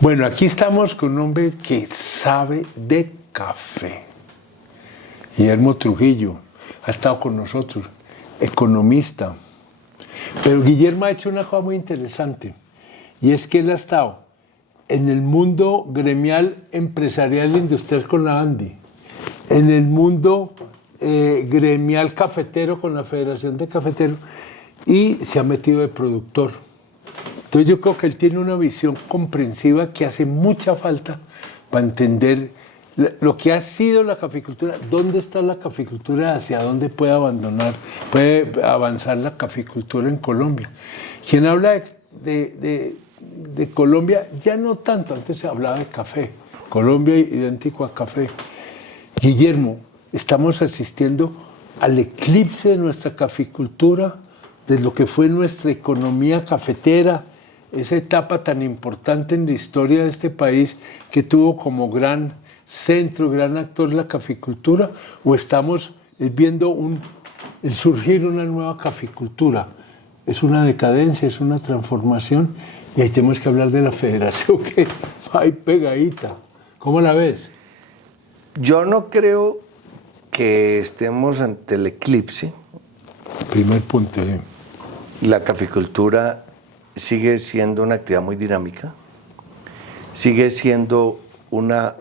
Bueno, aquí estamos con un hombre que sabe de café. Guillermo Trujillo ha estado con nosotros, economista. Pero Guillermo ha hecho una cosa muy interesante, y es que él ha estado en el mundo gremial, empresarial e industrial con la ANDI, en el mundo gremial cafetero con la Federación de Cafeteros, y se ha metido de productor. Entonces yo creo que él tiene una visión comprensiva que hace mucha falta para entender lo que ha sido la caficultura, dónde está la caficultura, hacia dónde puede avanzar la caficultura en Colombia. Quien habla de Colombia, ya no tanto, antes se hablaba de café, Colombia idéntico a café. Guillermo, estamos asistiendo al eclipse de nuestra caficultura, de lo que fue nuestra economía cafetera, esa etapa tan importante en la historia de este país que tuvo como gran centro, gran actor la caficultura, o estamos viendo el surgir una nueva caficultura. Es una decadencia, es una transformación, y ahí tenemos que hablar de la federación que hay pegadita. ¿Cómo la ves? Yo no creo que estemos ante el eclipse. Primer punto. La caficultura sigue siendo una actividad muy dinámica, sigue siendo una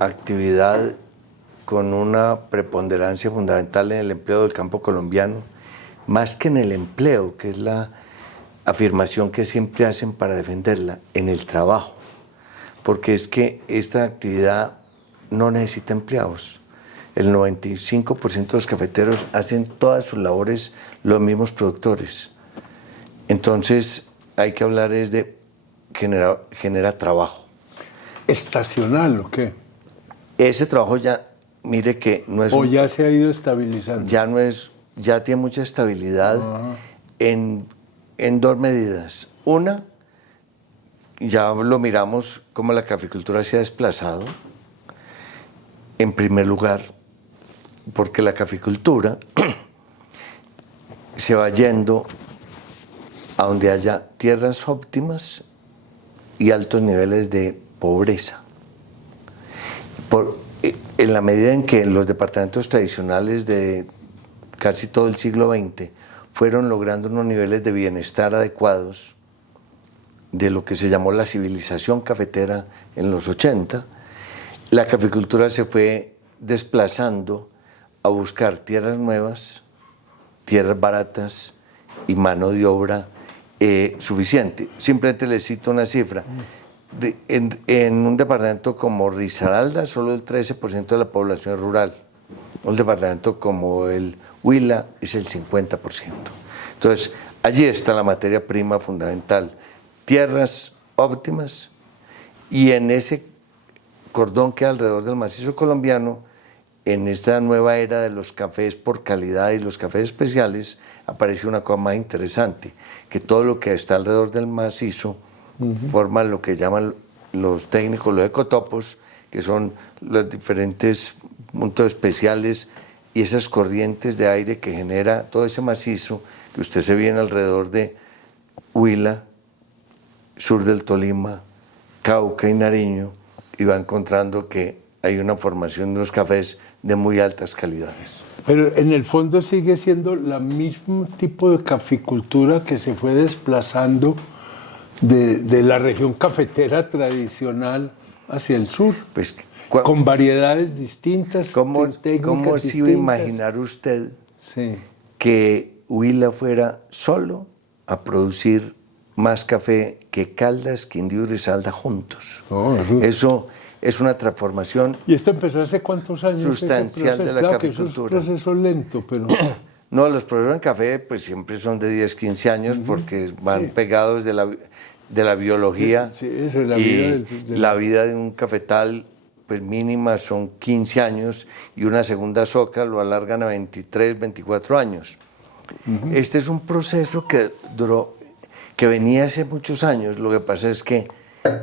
actividad con una preponderancia fundamental en el empleo del campo colombiano, más que en el empleo, que es la afirmación que siempre hacen para defenderla, en el trabajo, porque es que esta actividad no necesita empleados. El 95% de los cafeteros hacen todas sus labores los mismos productores. Entonces hay que hablar es de genera trabajo. ¿Estacional o qué? Ese trabajo ya, mire que no es... ¿O ya se ha ido estabilizando? Ya no es, ya tiene mucha estabilidad en dos medidas. Una, ya lo miramos cómo la caficultura se ha desplazado. En primer lugar, porque la caficultura se va yendo a donde haya tierras óptimas y altos niveles de pobreza. En la medida en que los departamentos tradicionales de casi todo el siglo XX fueron logrando unos niveles de bienestar adecuados de lo que se llamó la civilización cafetera en los 80, la caficultura se fue desplazando a buscar tierras nuevas, tierras baratas y mano de obra suficiente. Simplemente les cito una cifra. En un departamento como Risaralda, solo el 13% de la población es rural. Un departamento como el Huila es el 50%. Entonces, allí está la materia prima fundamental. Tierras óptimas, y en ese cordón que hay alrededor del macizo colombiano, en esta nueva era de los cafés por calidad y los cafés especiales, aparece una cosa más interesante, que todo lo que está alrededor del macizo forma lo que llaman los técnicos los ecotopos, que son los diferentes puntos especiales y esas corrientes de aire que genera todo ese macizo que usted se viene alrededor de Huila, sur del Tolima, Cauca y Nariño, y va encontrando que hay una formación de unos cafés de muy altas calidades. Pero en el fondo sigue siendo el mismo tipo de caficultura que se fue desplazando de la región cafetera tradicional hacia el sur, pues, con variedades distintas, ¿Cómo se iba a imaginar usted que Huila fuera solo a producir más café que Caldas, Quindío y Risaralda juntos? Eso es una transformación. ¿Y esto empezó hace cuántos años? Sustancial de la caficultura. Es un proceso lento, pero... No, los procesos en café pues siempre son de 10, 15 años porque van pegados de la biología. Sí, eso es la y vida la vida de un cafetal pues mínima son 15 años y una segunda soca lo alargan a 23, 24 años. Este es un proceso que venía hace muchos años. Lo que pasa es que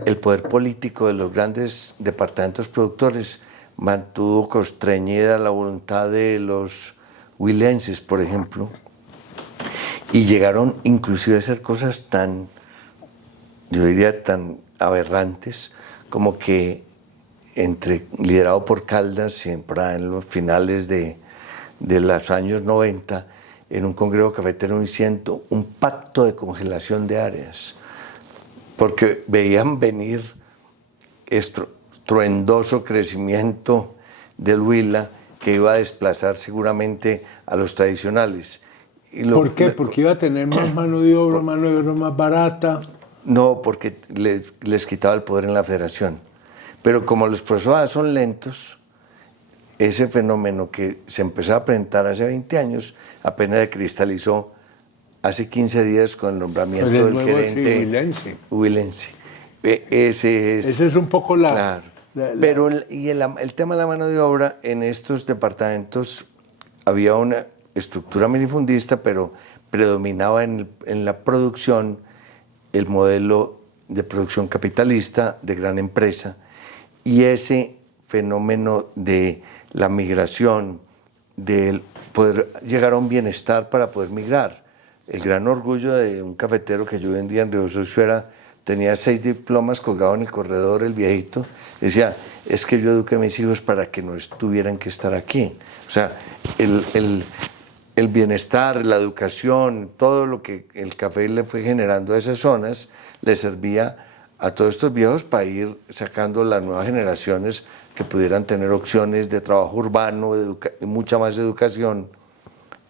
el poder político de los grandes departamentos productores mantuvo constreñida la voluntad de los huilenses, por ejemplo, y llegaron inclusive a hacer cosas tan, yo diría, tan aberrantes, como que liderado por Caldas, en los finales de los años 90, en un congreso cafetero diciendo un pacto de congelación de áreas, porque veían venir estruendoso crecimiento del Huila que iba a desplazar seguramente a los tradicionales. ¿Por qué? Porque iba a tener más mano de obra más barata. No, porque les quitaba el poder en la federación. Pero como los procesos son lentos, ese fenómeno que se empezó a presentar hace 20 años apenas se cristalizó hace 15 días con el nombramiento del gerente huilense. Ese es un poco la... Claro. Pero el tema de la mano de obra en estos departamentos había una estructura minifundista, pero predominaba en la producción el modelo de producción capitalista de gran empresa, y ese fenómeno de la migración, de poder llegar a un bienestar para poder migrar. El gran orgullo de un cafetero que yo vendía en Río Socio era, tenía 6 diplomas colgados en el corredor, el viejito, decía, es que yo eduqué a mis hijos para que no tuvieran que estar aquí. O sea, el bienestar, la educación, todo lo que el café le fue generando a esas zonas, le servía a todos estos viejos para ir sacando las nuevas generaciones que pudieran tener opciones de trabajo urbano, mucha más educación,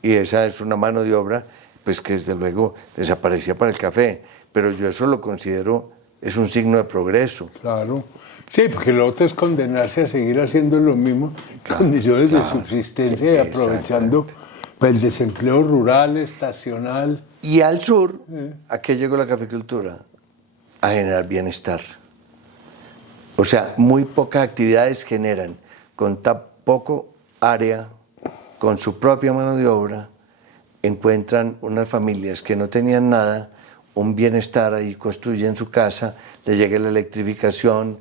y esa es una mano de obra pues que desde luego desaparecía para el café, pero yo eso lo considero, es un signo de progreso. Claro, sí, porque lo otro es condenarse a seguir haciendo lo mismo, condiciones de subsistencia y aprovechando el desempleo rural, estacional. Y al sur, ¿a qué llegó la caficultura? A generar bienestar. O sea, muy pocas actividades generan con tan poco área, con su propia mano de obra, encuentran unas familias que no tenían nada, un bienestar, ahí construyen su casa, le llega la electrificación,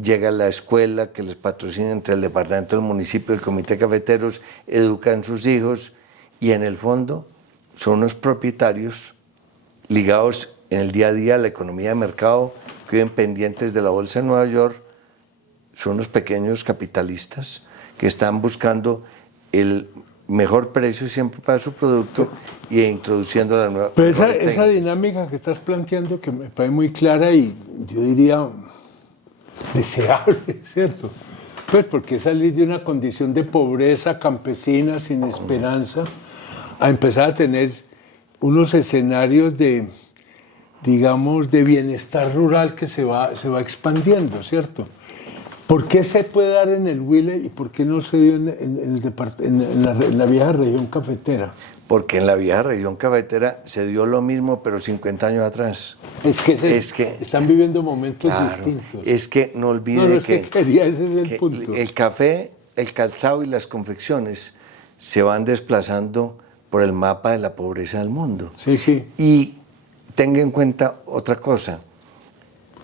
llega la escuela que les patrocina entre el departamento, el municipio, el comité de cafeteros, educan sus hijos, y en el fondo son unos propietarios ligados en el día a día a la economía de mercado, que viven pendientes de la bolsa de Nueva York. Son unos pequeños capitalistas que están buscando el mejor precio siempre para su producto y introduciendo la nueva. Pero esa dinámica que estás planteando, que me parece muy clara y yo diría deseable, ¿cierto? Pues porque salir de una condición de pobreza campesina, sin esperanza, a empezar a tener unos escenarios de, digamos, de bienestar rural que se va expandiendo, ¿cierto? ¿Por qué se puede dar en el Huila y por qué no se dio en la vieja región cafetera? Porque en la vieja región cafetera se dio lo mismo, pero 50 años atrás. Es que están viviendo momentos distintos. Es que no olvide ese es el punto. El café, el calzado y las confecciones se van desplazando por el mapa de la pobreza del mundo. Sí, sí. Y tenga en cuenta otra cosa.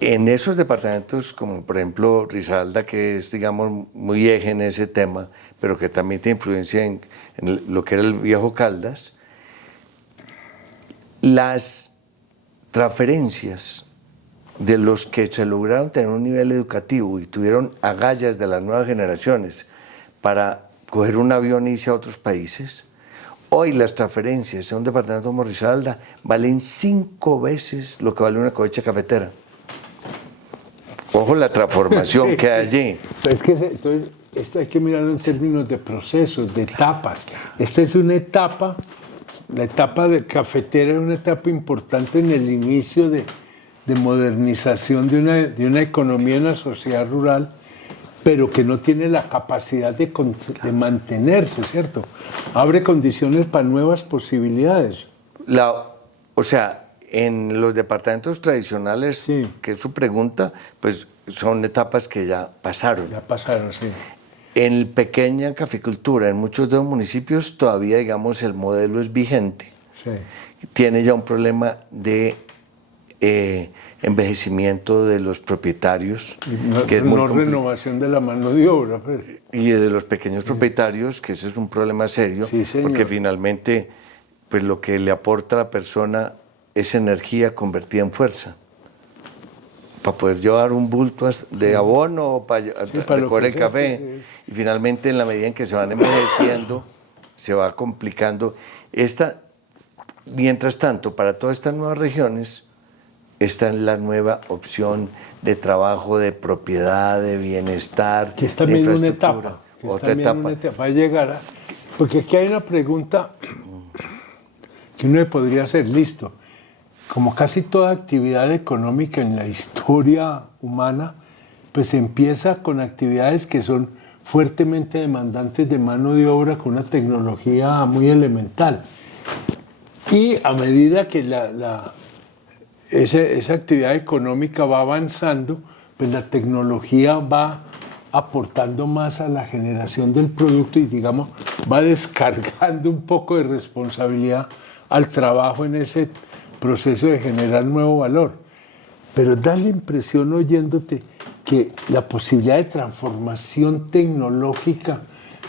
En esos departamentos, como por ejemplo Risaralda, que es, digamos, muy eje en ese tema, pero que también tiene influencia en lo que era el viejo Caldas, las transferencias de los que se lograron tener un nivel educativo y tuvieron agallas de las nuevas generaciones para coger un avión y irse a otros países, hoy las transferencias en un departamento como Risaralda valen 5 veces lo que vale una cosecha cafetera. Ojo la transformación sí, que hay allí. Pero es que entonces, esto hay que mirarlo en términos de procesos, de etapas. Esta es una etapa, la etapa de cafetera es una etapa importante en el inicio de modernización de una economía, una sociedad rural, pero que no tiene la capacidad de mantenerse, ¿cierto? Abre condiciones para nuevas posibilidades. O sea, en los departamentos tradicionales, sí, que es su pregunta, pues son etapas que ya pasaron. Ya pasaron, sí. En pequeña caficultura, en muchos de los municipios, todavía, digamos, el modelo es vigente. Sí. Tiene ya un problema de envejecimiento de los propietarios. Que es no renovación de la mano de obra. Pues. Y de los pequeños propietarios, que ese es un problema serio, sí, porque finalmente pues, lo que le aporta a la persona es energía convertida en fuerza. para poder llevar un bulto de abono o para recoger el café. Y finalmente, en la medida en que se van envejeciendo, se va complicando. Mientras tanto, para todas estas nuevas regiones, está en la nueva opción de trabajo, de propiedad, de bienestar, que es también de una infraestructura. etapa. Otra etapa. Va a llegar porque aquí hay una pregunta que uno podría hacer, listo. Como casi toda actividad económica en la historia humana, pues empieza con actividades que son fuertemente demandantes de mano de obra con una tecnología muy elemental. Y a medida que esa actividad económica va avanzando, pues la tecnología va aportando más a la generación del producto y, digamos, va descargando un poco de responsabilidad al trabajo en ese proceso de generar nuevo valor. Pero da la impresión, oyéndote, que la posibilidad de transformación tecnológica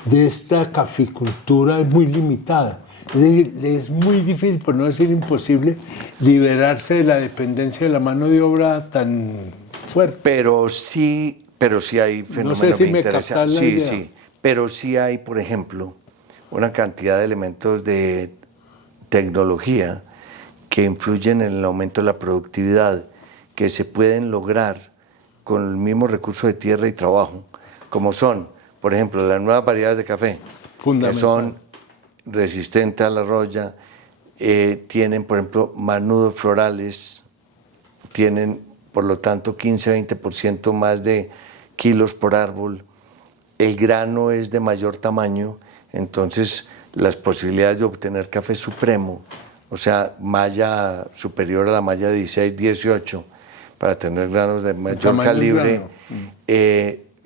de esta caficultura es muy limitada. Es decir, es muy difícil, por no decir imposible, liberarse de la dependencia de la mano de obra tan fuerte. Pero sí hay fenómenos no sé si muy interesantes. Sí, sí. Pero sí hay, por ejemplo, una cantidad de elementos de tecnología que influyen en el aumento de la productividad, que se pueden lograr con el mismo recurso de tierra y trabajo, como son, por ejemplo, las nuevas variedades de café, que son resistentes a la roya, tienen, por ejemplo, más nudos florales, tienen, por lo tanto, 15-20% más de kilos por árbol, el grano es de mayor tamaño, entonces las posibilidades de obtener café supremo, o sea, malla superior a la malla 16-18, para tener granos de mayor calibre,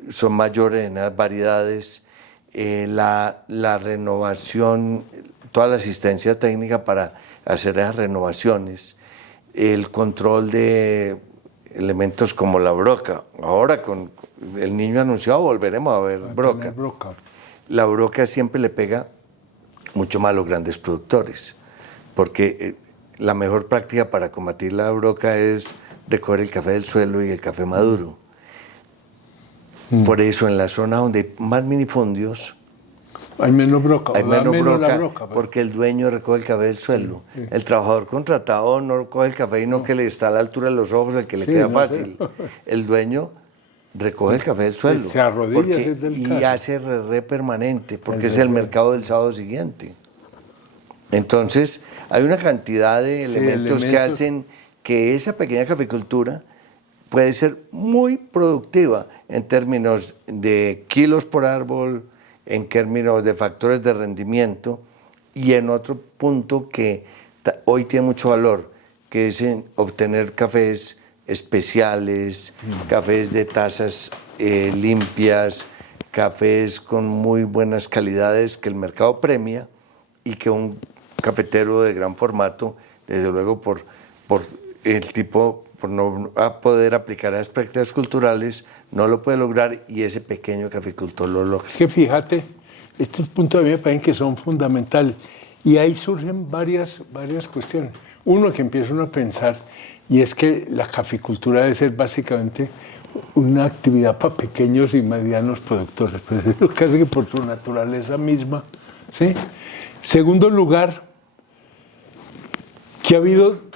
son mayores en las variedades. La renovación, toda la asistencia técnica para hacer esas renovaciones, el control de elementos como la broca. Ahora con el niño anunciado volveremos a ver broca. La broca siempre le pega mucho más a los grandes productores, porque la mejor práctica para combatir la broca es recoger el café del suelo y el café maduro. Por eso en la zona donde hay más minifundios hay menos broca, porque el dueño recoge el café del suelo. Sí. El trabajador contratado no recoge el café y no que le está a la altura de los ojos, el que le queda fácil. El dueño recoge el café del suelo se arrodilla y hace permanente, porque es el mercado del sábado siguiente. Entonces hay una cantidad de elementos que hacen que esa pequeña caficultura puede ser muy productiva en términos de kilos por árbol, en términos de factores de rendimiento, y en otro punto que hoy tiene mucho valor, que es en obtener cafés especiales, cafés de tazas limpias, cafés con muy buenas calidades que el mercado premia y que un cafetero de gran formato, desde luego por el tipo, por no poder aplicar aspectos culturales, no lo puede lograr, y ese pequeño caficultor lo logra. Es que fíjate, estos puntos de vista me parecen que son fundamentales, y ahí surgen varias cuestiones. Uno que empieza uno a pensar, y es que la caficultura debe ser básicamente una actividad para pequeños y medianos productores, pues es casi que por su naturaleza misma, ¿sí? Segundo lugar, que ha habido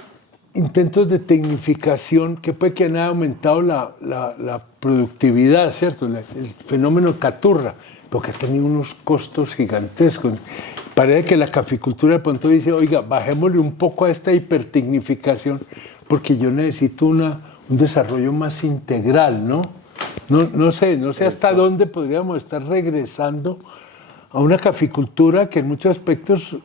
intentos de tecnificación que puede que han aumentado la productividad, ¿cierto? El fenómeno caturra, porque ha tenido unos costos gigantescos. Parece que la caficultura de pronto dice, oiga, bajémosle un poco a esta hipertecnificación, porque yo necesito un desarrollo más integral, ¿no? No sé hasta dónde podríamos estar regresando a una caficultura que en muchos aspectos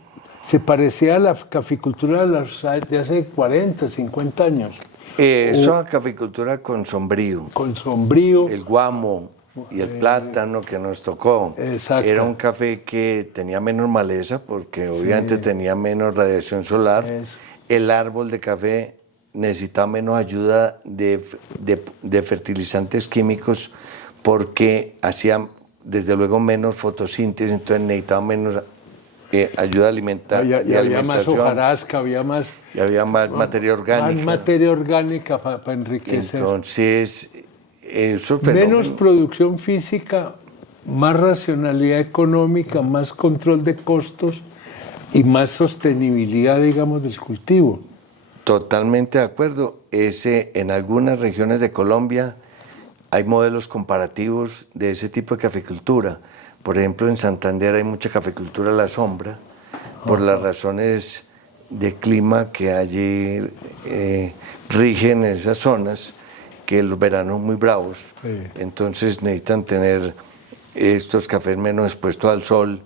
se parecía a la caficultura de hace 40, 50 años. Esa caficultura con sombrío. Con sombrío. El guamo y el plátano que nos tocó. Exacto. Era un café que tenía menos maleza porque obviamente tenía menos radiación solar. El árbol de café necesitaba menos ayuda de fertilizantes químicos porque hacía desde luego menos fotosíntesis, entonces necesitaba menos ayuda alimenta Y de había más alimentación. hojarasca, había más, Y había más materia orgánica. más materia orgánica para enriquecer. Entonces, esos Menos fenómenos, producción física, más racionalidad económica, más control de costos y más sostenibilidad, digamos, del cultivo. totalmente de acuerdo. En algunas regiones de Colombia hay modelos comparativos de ese tipo de caficultura. Por ejemplo, en Santander hay mucha caficultura a la sombra, por las razones de clima que allí rigen esas zonas, que los veranos son muy bravos. Sí. Entonces necesitan tener estos cafés menos expuestos al sol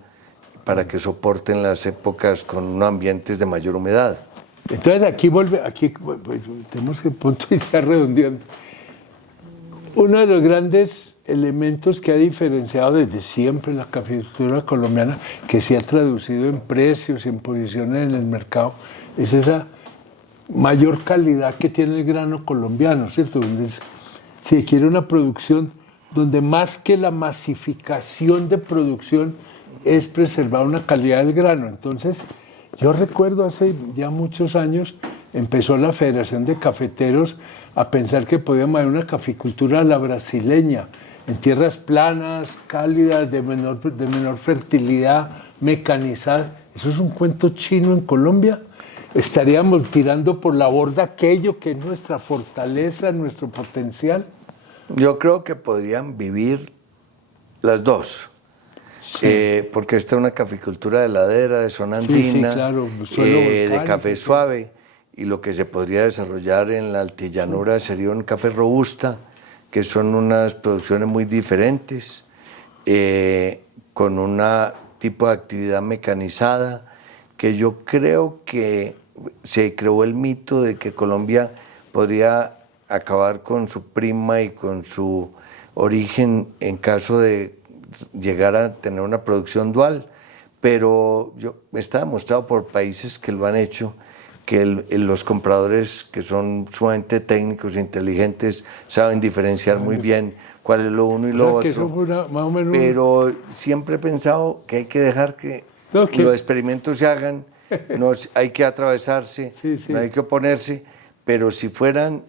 para que soporten las épocas con unos ambientes de mayor humedad. Entonces aquí pues, tenemos que puntualizar redondeando. Uno de los grandes elementos que ha diferenciado desde siempre la caficultura colombiana, que se ha traducido en precios y en posiciones en el mercado, es esa mayor calidad que tiene el grano colombiano, ¿cierto? Se quiere una producción donde más que la masificación de producción es preservar una calidad del grano. Entonces, yo recuerdo hace ya muchos años, empezó la Federación de Cafeteros a pensar que podíamos haber una caficultura a la brasileña, en tierras planas, cálidas, de menor fertilidad, mecanizadas. Eso es un cuento chino en Colombia. Estaríamos tirando por la borda aquello que es nuestra fortaleza, nuestro potencial. Yo creo que podrían vivir las dos. Sí. Porque esta es una caficultura de ladera, de zona andina, Sí, claro, suelo de volcánico, café sí. suave, y lo que se podría desarrollar en la altillanura sería un café robusta, que son unas producciones muy diferentes, con un tipo de actividad mecanizada, que yo creo que se creó el mito de que Colombia podría acabar con su prima y con su origen en caso de llegar a tener una producción dual, pero está demostrado por países que lo han hecho, que los compradores que son sumamente técnicos e inteligentes saben diferenciar muy bien cuál es lo uno y O lo sea, que eso otro, fue más o menos... pero siempre he pensado que hay que dejar que No, que- los experimentos se hagan, hay que atravesarse, Sí, sí. no hay que oponerse, pero si fueran,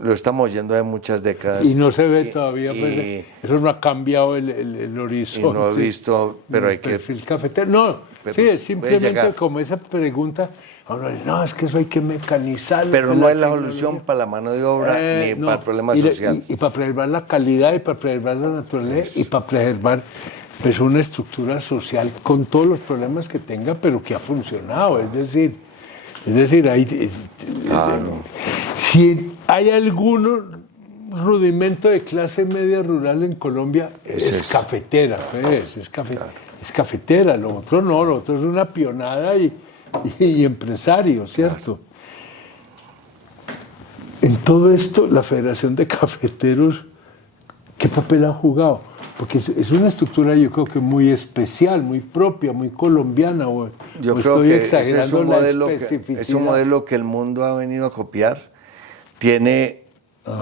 lo estamos oyendo de muchas décadas. Y no se ve todavía, y- pues, eso no ha cambiado el horizonte. y no he visto, pero hay que... perfil cafetero. No, Pero sí, es puede simplemente llegar. como esa pregunta. Ahora, no, es que eso hay que mecanizarlo. Pero que no es la tecnología- solución para la mano de obra ni No, para el problema y social. Y para preservar la calidad, y para preservar la naturaleza, y para preservar pues, una estructura social con todos los problemas que tenga, pero que ha funcionado. Es decir, si hay algún rudimento de clase media rural en Colombia, es cafetera, pues, es cafetera. Lo otro no, lo otro es una pionada y empresario, ¿cierto? En todo esto, la Federación de Cafeteros, ¿qué papel ha jugado? Porque es una estructura, yo creo que muy especial, muy propia, muy colombiana. Yo o creo estoy que exagerando ese es un la modelo especificidad. es un modelo que el mundo ha venido a copiar. Tiene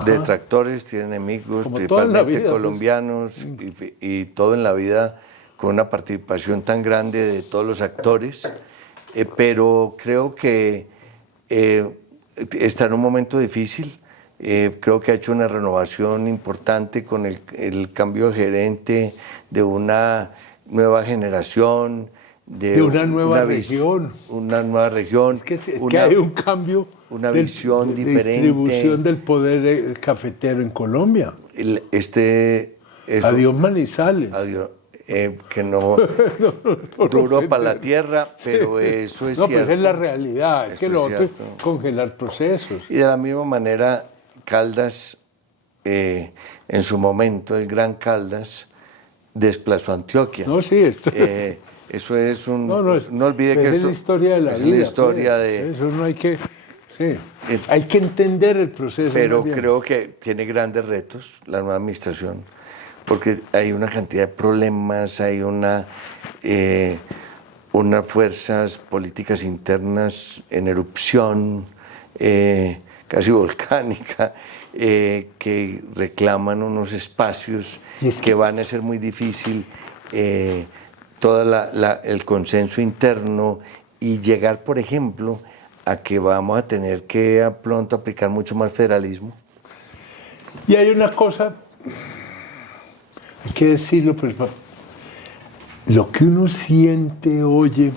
detractores, tiene enemigos, Como todo en la principalmente vida, pues. colombianos, y todo en la vida con una participación tan grande de todos los actores. Pero creo que está en un momento difícil. Creo que ha hecho una renovación importante con el cambio de gerente, de una nueva generación, de una nueva región. Una nueva región. Es que hay un cambio una visión de diferente. distribución del poder cafetero en Colombia. Adiós Manizales. Adiós. Que no, duro para la tierra, pero eso es no, cierto. pero es la realidad, es Eso que lo es otro es cierto. congelar procesos. Y de la misma manera, Caldas, en su momento, el gran Caldas, desplazó a Antioquia. No, sí, esto... eso es un... No olvide que es esto la historia de la es vida. la historia pues. de... Eso no hay que... Sí, hay que entender el proceso. Pero más bien. creo que tiene grandes retos la nueva administración, porque hay una cantidad de problemas, hay unas fuerzas políticas internas en erupción, casi volcánica, que reclaman unos espacios que van a ser muy difícil el consenso interno y llegar, por ejemplo, a que vamos a tener que pronto aplicar mucho más federalismo. Y hay una cosa, hay que decirlo, pues, lo que uno siente, oye,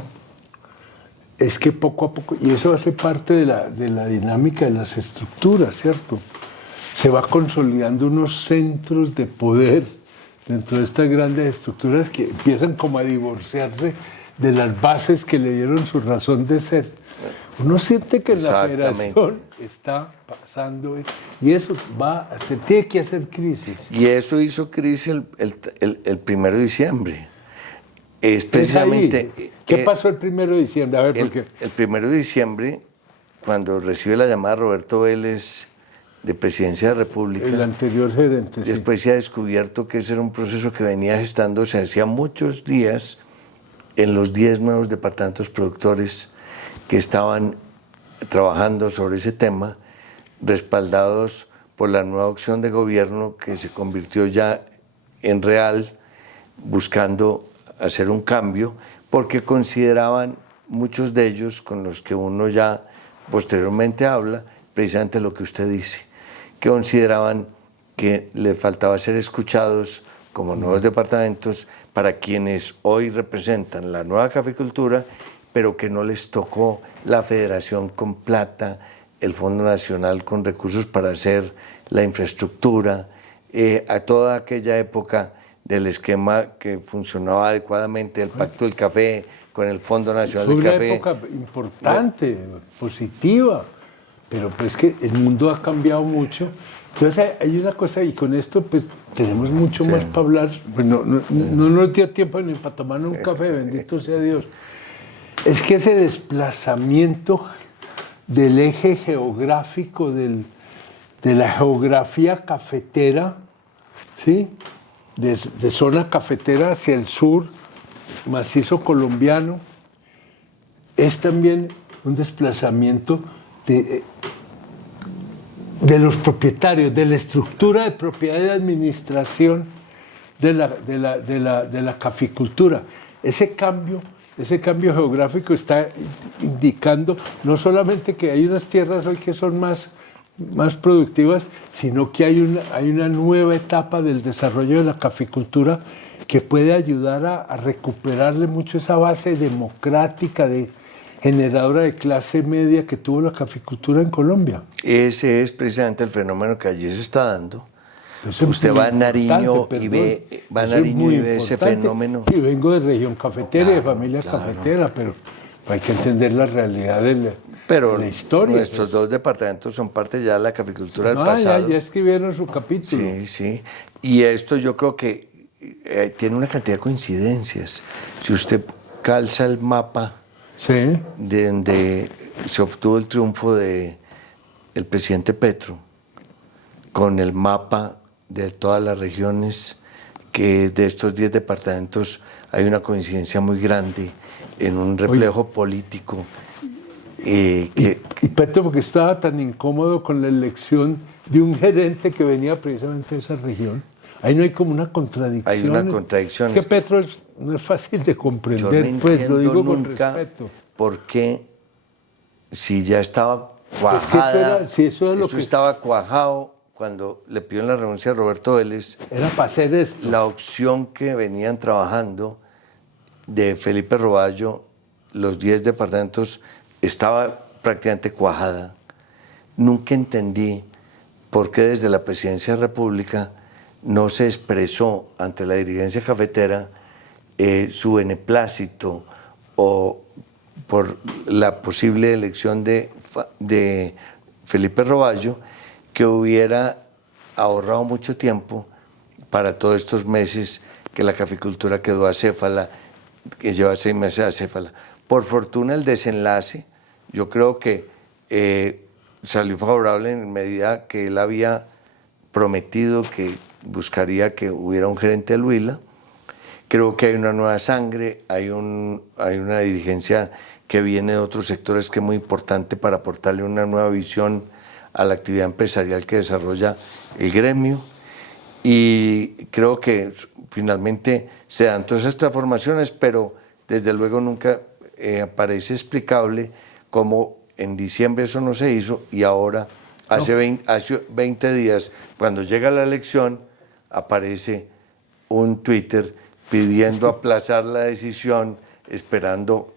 es que poco a poco, y eso hace parte de la dinámica de las estructuras, ¿cierto? Se va consolidando unos centros de poder dentro de estas grandes estructuras que empiezan como a divorciarse de las bases que le dieron su razón de ser. Uno siente que la federación está pasando y eso se tiene que hacer crisis. Y eso hizo crisis el 1 de diciembre. Es precisamente... ¿Qué pasó el 1 de diciembre? A ver, ¿por qué? El 1 de diciembre, cuando recibe la llamada Roberto Vélez de Presidencia de la República. El anterior gerente, después se ha descubierto que ese era un proceso que venía gestándose hacía muchos días en los 10 nuevos departamentos productores que estaban trabajando sobre ese tema, respaldados por la nueva opción de gobierno que se convirtió ya en real, buscando hacer un cambio, porque consideraban muchos de ellos, con los que uno ya posteriormente habla, precisamente lo que usted dice, que consideraban que le faltaba ser escuchados como nuevos departamentos para quienes hoy representan la nueva caficultura, pero que no les tocó la federación con plata, el Fondo Nacional con recursos para hacer la infraestructura, a toda aquella época del esquema que funcionaba adecuadamente, el Pacto del Café con el Fondo Nacional del Café. Es una época importante, positiva, pero pues que el mundo ha cambiado mucho. Entonces hay una cosa, y con esto pues tenemos mucho más para hablar, pues no nos dio tiempo ni para tomar un café, bendito sea Dios. Es que ese desplazamiento del eje geográfico, de la geografía cafetera, ¿sí? de zona cafetera hacia el sur, macizo colombiano, es también un desplazamiento de los propietarios, de la estructura de propiedad y de administración de la caficultura. Ese cambio geográfico está indicando no solamente que hay unas tierras hoy que son más productivas, sino que hay una nueva etapa del desarrollo de la caficultura que puede ayudar a recuperarle mucho esa base democrática, generadora de clase media que tuvo la caficultura en Colombia. Ese es precisamente el fenómeno que allí se está dando. Usted va a Nariño y ve ese fenómeno. Y vengo de región cafetera, de familia cafetera, pero hay que entender la realidad de la historia. Nuestros dos departamentos son parte ya de la caficultura del pasado. Ya escribieron su capítulo. Sí. Y esto yo creo que tiene una cantidad de coincidencias. Si usted calza el mapa de donde se obtuvo el triunfo del presidente Petro, con el mapa de todas las regiones, que de estos 10 departamentos hay una coincidencia muy grande en un reflejo político. Y Petro, porque estaba tan incómodo con la elección de un gerente que venía precisamente de esa región. Ahí no hay como una contradicción. Hay una contradicción. Es que Petro no es fácil de comprender, yo no pues lo digo con nunca respeto. ¿Por qué, si ya estaba cuajada, eso estaba cuajado cuando le pidieron la renuncia a Roberto Vélez? Era para hacer esto. La opción que venían trabajando de Felipe Roballo, los 10 departamentos, estaba prácticamente cuajada. Nunca entendí por qué desde la Presidencia de la República no se expresó ante la dirigencia cafetera su beneplácito o por la posible elección de Felipe Roballo, que hubiera ahorrado mucho tiempo para todos estos meses que la caficultura quedó acéfala, que lleva 6 meses acéfala. Por fortuna el desenlace, yo creo que salió favorable en medida que él había prometido que buscaría que hubiera un gerente del Huila. Creo que hay una nueva sangre, hay una dirigencia que viene de otros sectores que es muy importante para aportarle una nueva visión a la actividad empresarial que desarrolla el gremio. Y creo que finalmente se dan todas esas transformaciones, pero desde luego nunca parece explicable cómo en diciembre eso no se hizo y ahora, hace 20 días, cuando llega la elección, aparece un Twitter pidiendo aplazar la decisión, esperando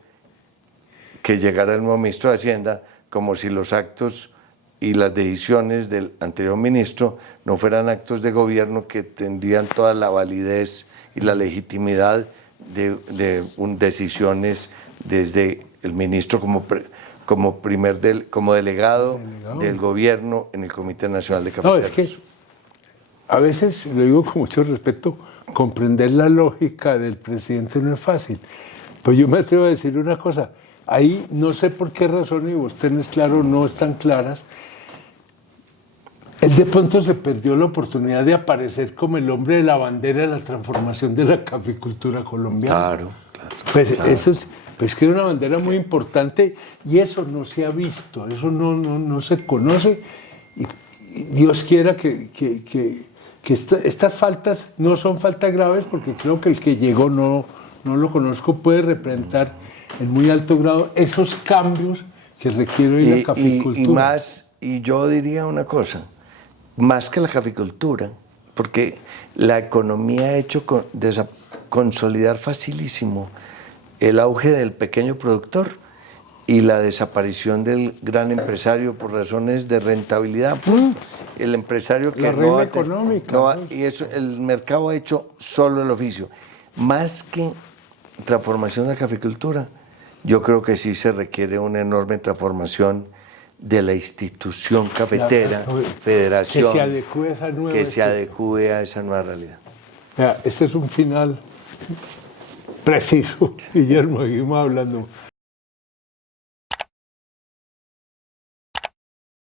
que llegara el nuevo ministro de Hacienda, como si los actos y las decisiones del anterior ministro no fueran actos de gobierno que tendrían toda la validez y la legitimidad de decisiones desde el ministro como delegado del gobierno en el Comité Nacional de Cafeteros. No, es que a veces, lo digo con mucho respeto, comprender la lógica del presidente no es fácil. Pues yo me atrevo a decir una cosa, ahí no sé por qué razón, y vos tenés claro, no están claras, él de pronto se perdió la oportunidad de aparecer como el hombre de la bandera de la transformación de la caficultura colombiana. Claro. Pues eso es, pues que era una bandera muy importante y eso no se ha visto, eso no se conoce. Y Dios quiera que estas faltas no son faltas graves, porque creo que el que llegó no lo conozco, puede representar en muy alto grado esos cambios que requiere hoy la caficultura. Y yo diría una cosa, más que la caficultura, porque la economía ha hecho consolidar facilísimo el auge del pequeño productor y la desaparición del gran empresario por razones de rentabilidad. El empresario que y eso, el mercado ha hecho solo el oficio. Más que transformación de la caficultura, yo creo que sí se requiere una enorme transformación de la institución cafetera, federación, que se adecue a esa nueva realidad. Este es un final preciso, Guillermo, seguimos hablando.